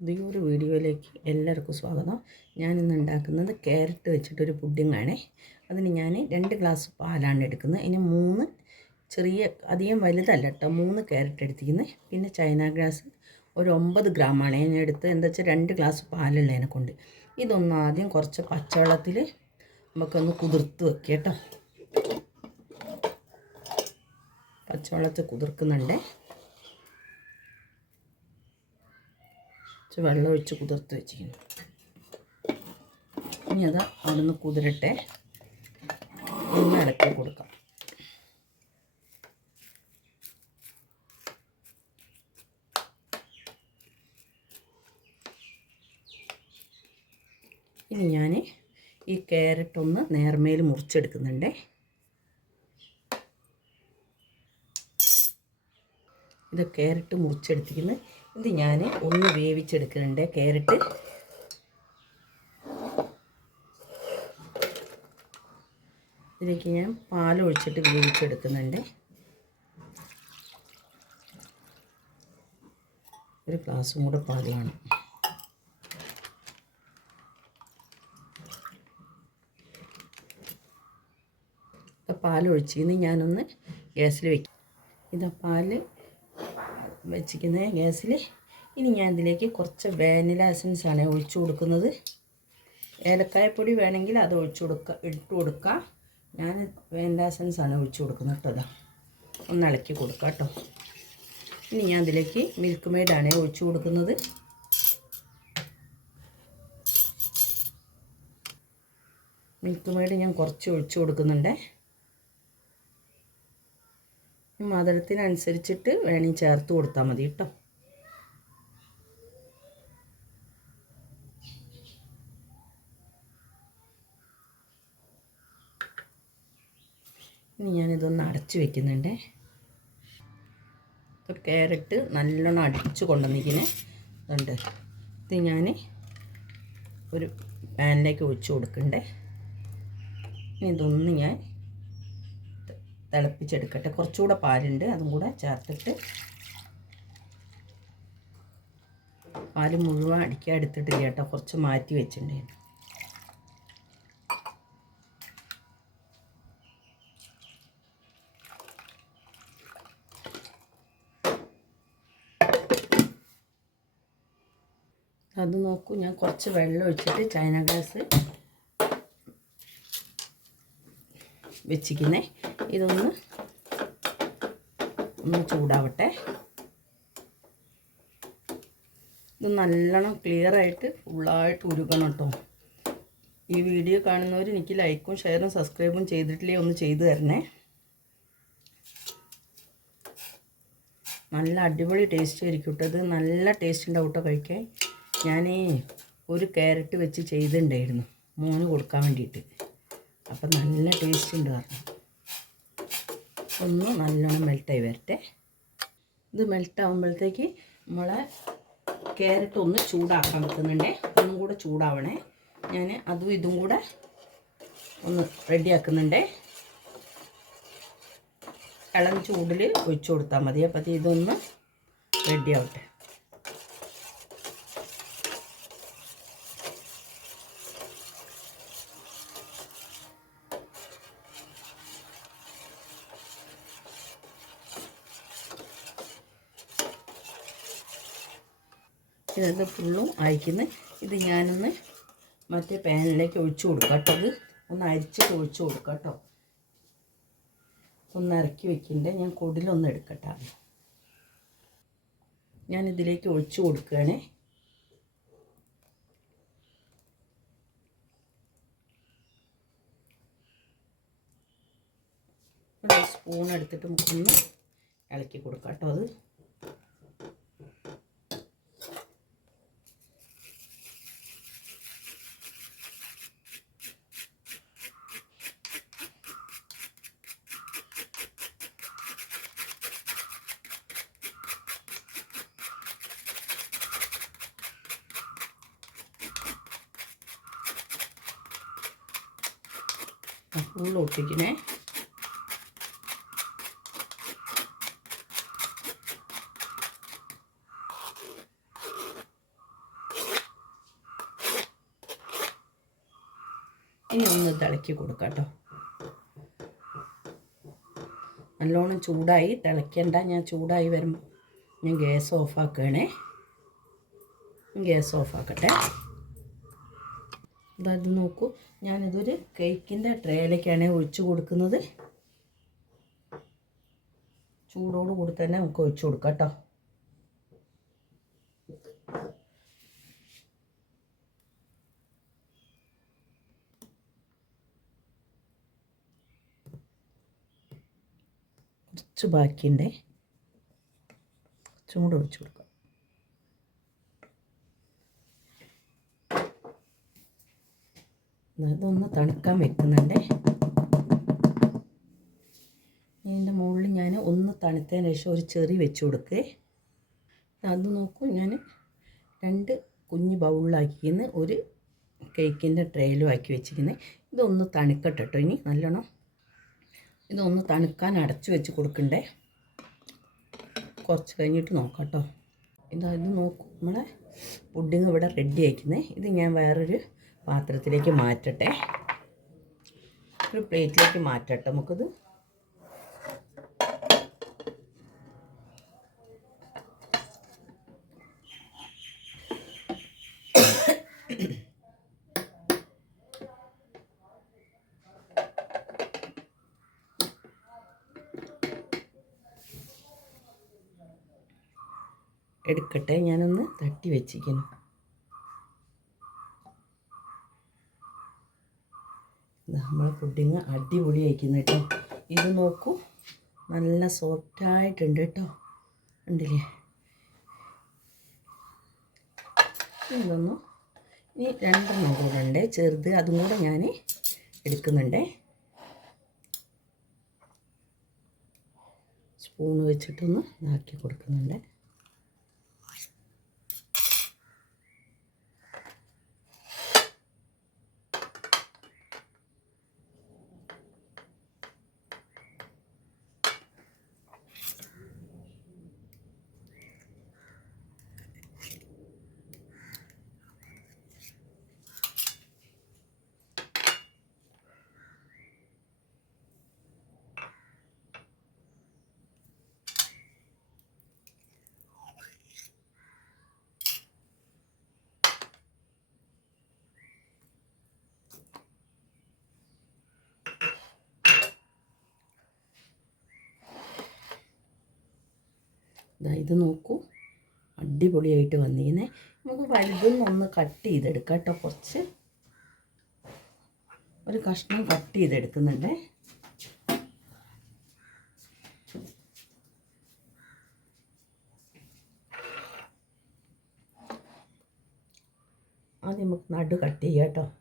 പുതിയൊരു വീഡിയോയിലേക്ക് എല്ലാവർക്കും സ്വാഗതം. ഞാനിന്ന് ഉണ്ടാക്കുന്നത് ക്യാരറ്റ് വെച്ചിട്ടൊരു പുഡിങ്ങാണേ. അതിന് ഞാൻ രണ്ട് ഗ്ലാസ് പാലാണ് എടുക്കുന്നത്. ഇനി മൂന്ന് ചെറിയ അധികം വലുതല്ല കേട്ടോ. മൂന്ന് ക്യാരറ്റ് എടുത്തിരിക്കുന്നത്. പിന്നെ ചൈന ഗ്രാസ് ഒരു ഒമ്പത് ഗ്രാമാണ്. ഞാൻ എടുത്ത് എന്താ വെച്ചാൽ രണ്ട് ഗ്ലാസ് പാലുള്ളതിനെ കൊണ്ട്. ഇതൊന്ന് ആദ്യം കുറച്ച് പച്ചവെള്ളത്തിൽ നമുക്കൊന്ന് കുതിർത്ത് വെക്കുക കേട്ടോ. പച്ചവെള്ളത്തിൽ കുതിർക്കുന്നുണ്ടേ. കുറച്ച് വെള്ളം ഒഴിച്ച് കുതിർത്ത് വെച്ചിരിക്കുന്നു. ഇനി അത് അവിടുന്ന് കുതിരട്ടെ. ഒന്ന് ഇളക്കി കൊടുക്കാം. ഇനി ഞാൻ ഈ ക്യാരറ്റ് ഒന്ന് നേർമേൽ മുറിച്ചെടുക്കുന്നുണ്ടേ. ഇത് ക്യാരറ്റ് മുറിച്ചെടുത്തിരിക്കുന്നത് ഇത് ഞാൻ ഒന്ന് വേവിച്ചെടുക്കുന്നുണ്ട്. ക്യാരറ്റ് ഇതിലേക്ക് ഞാൻ പാൽ ഒഴിച്ചിട്ട് വേവിച്ചെടുക്കുന്നുണ്ട്. ഒരു ഗ്ലാസ്സും കൂടെ പാൽ ഒഴിച്ചിന്ന് ഞാനൊന്ന് ഗ്യാസിൽ വെക്കും. ഇതാ പാൽ വെച്ചിരിക്കുന്നത് ഗ്യാസിൽ ഇനി ഞാൻ ഇതിലേക്ക് കുറച്ച് വാനില ആണ് ഒഴിച്ചു കൊടുക്കുന്നത്. ഏലക്കായപ്പൊടി വേണമെങ്കിൽ അത് ഒഴിച്ചു കൊടുക്കുക ഇട്ട് കൊടുക്കുക ഞാൻ വാനില ആണ് ഒഴിച്ചു കൊടുക്കുന്നത് കേട്ടോ ഒന്ന് ഇളക്കി കൊടുക്കുക കേട്ടോ. ഇനി ഞാൻ അതിലേക്ക് മിൽക്ക് മെയ്ഡാണ് ഒഴിച്ചു കൊടുക്കുന്നത്. മിൽക്ക് മെയ്ഡ് ഞാൻ കുറച്ച് ഒഴിച്ചു കൊടുക്കുന്നുണ്ടേ. മധുരത്തിനനുസരിച്ചിട്ട് വേണമെങ്കിൽ ചേർത്ത് കൊടുത്താൽ മതി കേട്ടോ. ഇനി ഞാനിതൊന്ന് അടച്ചു വെക്കുന്നുണ്ടേ. കാരറ്റ് നല്ലോണം അടിച്ചു കൊണ്ടുവന്നിരിക്കുന്നത് അതുണ്ട് ഇത് ഞാൻ ഒരു പാനിലേക്ക് ഒഴിച്ചു കൊടുക്കണ്ടേ. ഇനി ഇതൊന്ന് ഞാൻ തിളപ്പിച്ചെടുക്കട്ടെ. കുറച്ചുകൂടെ പാലുണ്ട് അതും കൂടെ ചേർത്തിട്ട് പാൽ മുഴുവൻ അടിക്കാൻ എടുത്തിട്ടില്ല കേട്ടോ കുറച്ച് മാറ്റി വെച്ചിട്ടുണ്ടായിരുന്നു അത് നോക്കൂ ഞാൻ കുറച്ച് വെള്ളം ഒഴിച്ചിട്ട് ചൈന ഗ്ലാസ് വെച്ചിരിക്കുന്നേ. ഇതൊന്ന് ഒന്ന് ചൂടാവട്ടെ. ഇത് നല്ലോണം ക്ലിയർ ആയിട്ട് ഫുള്ളായിട്ട് ഉരുകണം കേട്ടോ ഈ വീഡിയോ കാണുന്നവർ എനിക്ക് ലൈക്കും ഷെയറും സബ്സ്ക്രൈബും ചെയ്തിട്ടില്ലേ ഒന്ന് ചെയ്തു തരണേ. നല്ല അടിപൊളി ടേസ്റ്റ് ആയിരിക്കും കേട്ടോ ഇത്. നല്ല ടേസ്റ്റ് ഉണ്ടാവും കേട്ടോ കഴിക്കാൻ. ഞാൻ ഒരു ക്യാരറ്റ് വെച്ച് ചെയ്തിട്ടുണ്ടായിരുന്നു. മോന് കൊടുക്കാൻ വേണ്ടിയിട്ട്. അപ്പം നല്ല ടേസ്റ്റ് ഉണ്ട് പറഞ്ഞു. ഒന്ന് നല്ലോണം മെൽട്ടായി വരട്ടെ. ഇത് മെൽട്ടാകുമ്പോഴത്തേക്ക് നമ്മളെ ക്യാരറ്റ് ഒന്ന് ചൂടാക്കാൻ വെക്കുന്നുണ്ടേ. ഒന്നും കൂടെ ചൂടാവണേ. ഞാൻ അതും ഇതും കൂടെ ഒന്ന് റെഡിയാക്കുന്നുണ്ടേ ഇളം ചൂടിൽ ഒഴിച്ചു കൊടുത്താൽ മതി. അപ്പം ഇതൊന്ന് റെഡിയാവട്ടെ ഇത് ഫുള്ളും അയക്കുന്നു. ഇത് ഞാനൊന്ന് മറ്റേ പാനിലേക്ക് ഒഴിച്ചു കൊടുക്കാം കേട്ടോ അത് ഒന്ന് അരിച്ചിട്ട് ഒഴിച്ചു കൊടുക്കാം കേട്ടോ. ഒന്ന് ഇറക്കി വെക്കണ്ടേ? ഞാൻ കൊടിലൊന്ന് എടുക്കട്ടെ ഞാൻ ഇതിലേക്ക് ഒഴിച്ചു കൊടുക്കുകയാണേ. സ്പൂൺ എടുത്തിട്ട് ഒന്ന് ഇളക്കി കൊടുക്കാം കേട്ടോ അത്. ഫുൾ ഇനി ഒന്ന് തിളക്കി കൊടുക്കാം കേട്ടോ. നല്ലോണം ചൂടായി. തിളയ്ക്കണ്ട ഞാൻ ചൂടായി വരുമ്പോൾ ഞാൻ ഗ്യാസ് ഓഫാക്കുകയാണേ ഗ്യാസ് ഓഫാക്കട്ടെ അതായത് നോക്കൂ. ഞാനിതൊരു കേക്കിന്റെ ട്രേയിലേക്കാണ് ഒഴിച്ച് കൊടുക്കുന്നത്. ചൂടോട് കൂടി തന്നെ നമുക്ക് ഒഴിച്ചു കൊടുക്കാം കേട്ടോ. കുറച്ച് ബാക്കിയുണ്ടേ. കുറച്ചും കൂടെ ഒഴിച്ച് കൊടുക്കാം. അതൊന്ന് തണുക്കാൻ വെക്കുന്നുണ്ട്. ഇതിന്റെ മുകളിൽ ഞാൻ ഒന്ന് തണുത്തതിന് ശേഷം ഒരു ചെറി വെച്ച് കൊടുക്കേ. അത് നോക്കൂ ഞാൻ രണ്ട് കുഞ്ഞ് ബൗളിലാക്കിന്ന് ഒരു കേക്കിന്റെ ട്രേയിലും ആക്കി വെച്ചിരിക്കുന്നത് ഇതൊന്ന് തണുക്കട്ടെ കേട്ടോ ഇനി നല്ലോണം. ഇതൊന്ന് തണുക്കാൻ അടച്ചു വെച്ച് കൊടുക്കണ്ടേ. കുറച്ച് കഴിഞ്ഞിട്ട് നോക്കാം കേട്ടോ ഇതായത് നോക്കൂ നമ്മളെ പുഡിങ് ഇവിടെ റെഡി ആക്കുന്നത് ഇത് ഞാൻ വേറൊരു പാത്രത്തിലേക്ക് മാറ്റട്ടെ. ഒരു പ്ലേറ്റിലേക്ക് മാറ്റട്ടെ നമുക്കിത്. എടുക്കട്ടെ ഞാനൊന്ന് തട്ടി വെച്ചിരിക്കുന്നു. നമ്മൾ പുഡിങ് അടിപൊളി അയക്കുന്നു കേട്ടോ. ഇത് നോക്കൂ നല്ല സോഫ്റ്റായിട്ടുണ്ട് കേട്ടോ. ഉണ്ടല്ലേ ഇതൊന്നു ഇനി രണ്ടെണ്ണം കൂടെ ഉണ്ട് ചെറുത് അതും കൂടെ ഞാൻ എടുക്കുന്നുണ്ടേ. സ്പൂണ് വെച്ചിട്ടൊന്ന് ഇതാക്കി കൊടുക്കുന്നുണ്ട്. ഇതാ ഇത് നോക്കൂ. അടിപൊളിയായിട്ട് വന്നിങ്ങനെ നമുക്ക് വലുതും ഒന്ന് കട്ട് ചെയ്തെടുക്കാം കേട്ടോ കുറച്ച്. ഒരു കഷ്ണം കട്ട് ചെയ്തെടുക്കുന്നുണ്ടേ. ആദ്യം നമുക്ക് നടു കട്ട് ചെയ്യാം കേട്ടോ.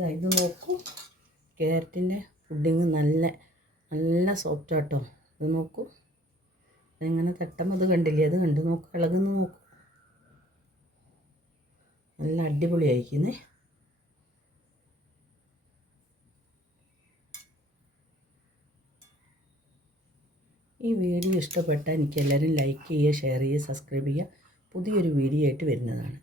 ഇതാ ഇത് നോക്കൂ. ക്യാരറ്റിന്റെ പുഡിങ് നല്ല നല്ല സോഫ്റ്റ് ആട്ടോ. ഇത് നോക്കൂ. അതെങ്ങനെ തട്ടുമ്പോൾ അത് കണ്ടില്ലേ? അത് കണ്ടു നോക്കൂ. ഇളകുന്ന് നോക്കൂ. നല്ല അടിപൊളിയായിരിക്കുന്നേ. ഈ വീഡിയോ ഇഷ്ടപ്പെട്ടാൽ എനിക്ക് എല്ലാവരും ലൈക്ക് ചെയ്യുക ഷെയർ ചെയ്യുക സബ്സ്ക്രൈബ് ചെയ്യുക. പുതിയൊരു വീഡിയോ ആയിട്ട് വരുന്നതാണ്.